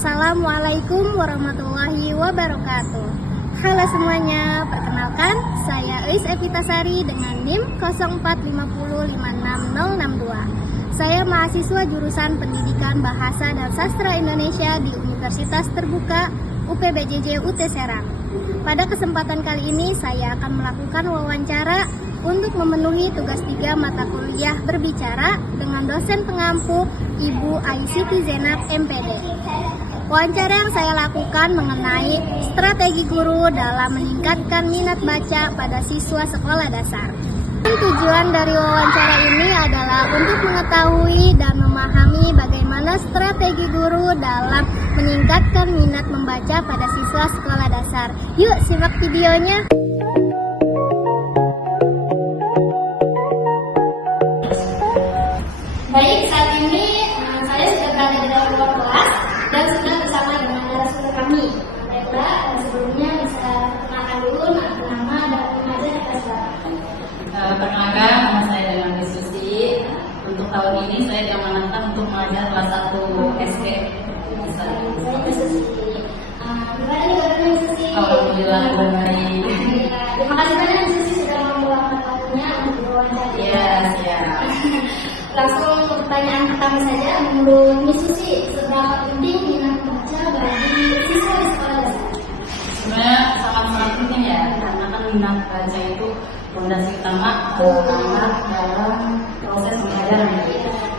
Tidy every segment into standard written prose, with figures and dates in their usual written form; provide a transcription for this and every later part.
Assalamualaikum warahmatullahi wabarakatuh. Halo semuanya, perkenalkan saya Eis Evitasari dengan NIM 0450560062. Saya mahasiswa jurusan Pendidikan Bahasa dan Sastra Indonesia di Universitas Terbuka UPBJJ UT Serang. Pada kesempatan kali ini saya akan melakukan wawancara untuk memenuhi tugas 3 mata kuliah berbicara dengan dosen pengampu Ibu Aisiti Zenab MPD. Wawancara yang saya lakukan mengenai strategi guru dalam meningkatkan minat baca pada siswa sekolah dasar. Tujuan dari wawancara ini adalah untuk mengetahui dan memahami bagaimana strategi guru dalam meningkatkan minat membaca pada siswa sekolah dasar. Yuk simak videonya. Baik, saat ini saya sudah berada di dalam ruang kelas dan sudah bersama dengan narasumber kami. Mereka sebelumnya bisa perkenalkan dulu nama dan remaja dan kelas. Perkenalkan, nama saya Dewi Susi. Untuk tahun ini saya diamanatkan untuk mengajar kelas 1 SD. Saya Susi. Gimana nih kabarnya Susi? Alhamdulillah baik. Terima kasih banyak Susi sudah meluangkan waktunya untuk berwawancara. Iya, siap. Langsung untuk pertanyaan pertama saja, menurut Miss Susi, seberapa penting minat membaca bagi siswa di sekolah dasar? Sebenarnya sangat-sangat penting ya, karena kan minat baca itu fondasi utama anak dalam proses pembelajaran.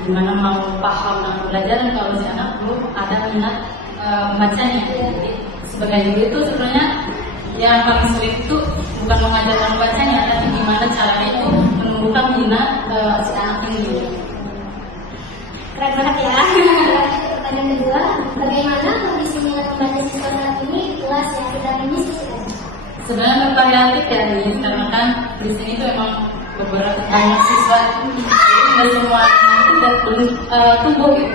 Dimana mau paham dan pembelajaran kalau si anak belum ada minat membacanya. Jadi sebagai guru itu sebenarnya yang paling sulit itu bukan mengajarkan bacanya, tapi gimana caranya itu menumbuhkan minat si anak ini. Keren banget ya. Pertanyaan kedua, bagaimana kondisi minat membaca siswa saat ini kelas yang sedang Miss Susi? Sebenarnya bervariatif ya ini, karena kan di sini tuh emang beberapa banyak siswa, tidak semua itu belum tumbuh gitu.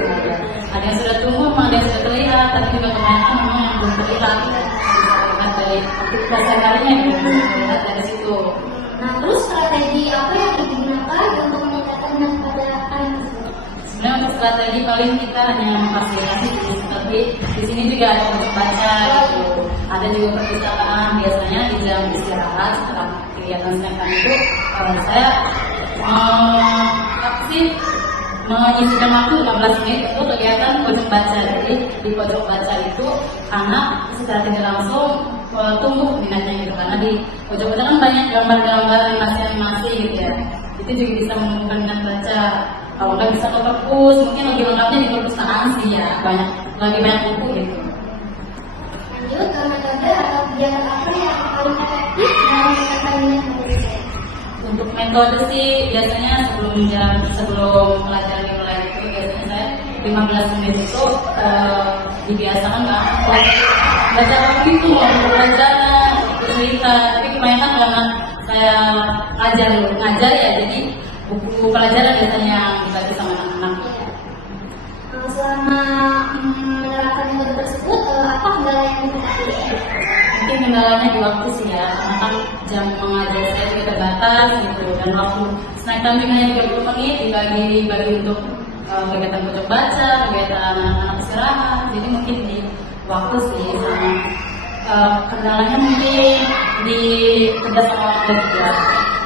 Ada yang sudah tumbuh, ada yang sudah terlihat, tapi juga kebanyakan memang yang belum terlihat. Bisa terlihat dari aktivitas sehari-harinya gitu, terlihat dari situ. Nah, terus strategi apa yang digunakan untuk meningkatkan minat pada anak tersebut? Sebenarnya untuk strategi paling kita hanya memfasilitasi, tapi di sini juga ada untuk baca gitu. Ada juga perpustakaan, biasanya di jam istirahat setelah kegiatan snack itu saya mengisikan waktu 15 menit itu kegiatan pojok baca. Jadi di pojok baca itu anak secara tidak langsung tumbuh minatnya gitu, karena di pojok baca kan banyak gambar-gambar animasi gitu ya. Itu juga bisa menumbuhkan minat baca. Kalau nggak bisa ke perpus, mungkin lebih lengkapnya di perpustakaan sih ya, lebih banyak buku gitu. Lanjut ke metode atau kegiatan apa yang paling efektif dalam meningkatkan minat membaca? Untuk metode sih biasanya sebelum pelajaran dimulai itu biasanya saya 15 menit itu dibiasakan baca buku itu untuk pelajaran, untuk cerita. Tapi kebanyakan karena saya ngajar ya, jadi buku pelajaran biasanya yang dibaca sama anak-anak. Selama menerapkan metode tersebut, apa kendala yang dihadapi? Mungkin kendalanya di waktu sih ya, karena kan jam mengajar saya juga terbatas gitu, dan waktu snack time hanya 30 menit dibagi untuk kegiatan pojok baca, kegiatan anak-anak istirahat. Jadi mungkin di waktu sih sama kendalanya mungkin di kerjasama orang tua juga,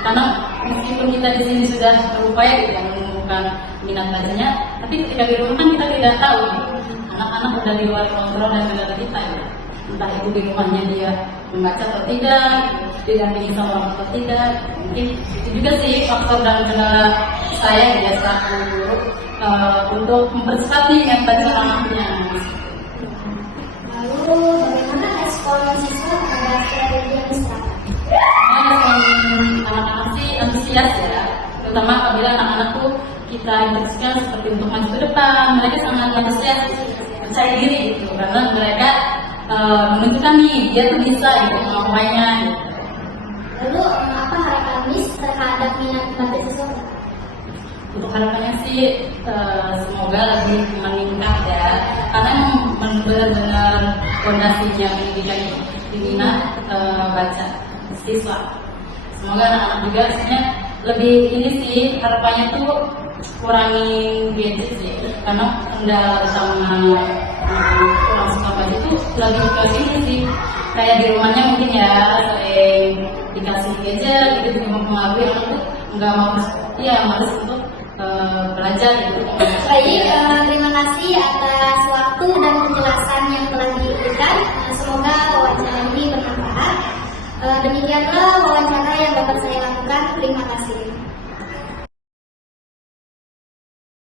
karena meskipun kita di sini sudah berupaya gitu ya menumbuhkan minat bacanya, tapi ketika di rumah kan kita tidak tahu anak-anak udah di luar kontrol dan kendala kita ya. Entah itu di rumahnya dia membaca atau tidak, didampingi sama orang atau tidak. Mungkin itu juga sih faktor dan kendala saya ya selaku guru untuk mempercepat minat baca anaknya. Lalu bagaimana respon siswa terhadap strategi yang diterapkan? Anak-anak sih antusias ya, terutama apabila anak-anak tuh kita instruksikan seperti untuk maju ke depan, mereka sangat antusias, percaya diri gitu, karena mereka menunjukkan nih dia tuh bisa gitu kemampuannya gitu. Lalu apa harapan Miss terhadap minat baca siswa? Untuk harapannya sih semoga lebih meningkat ya, karena benar-benar fondasinya pendidikan di minat baca siswa. Semoga anak-anak juga sebenarnya lebih ini sih, harapannya tuh kurangin gadget sih, karena kendala utama kurang lebih ke ini sih, kayak di rumahnya mungkin ya sering dikasih gadget gitu juga mempengaruhi anak tuh nggak mau, iya males untuk belajar gitu. Baik, terima kasih atas waktu dan penjelasan yang telah diberikan. Semoga wawancara ini bermanfaat. Demikianlah wawancara yang dapat saya lakukan. Terima kasih.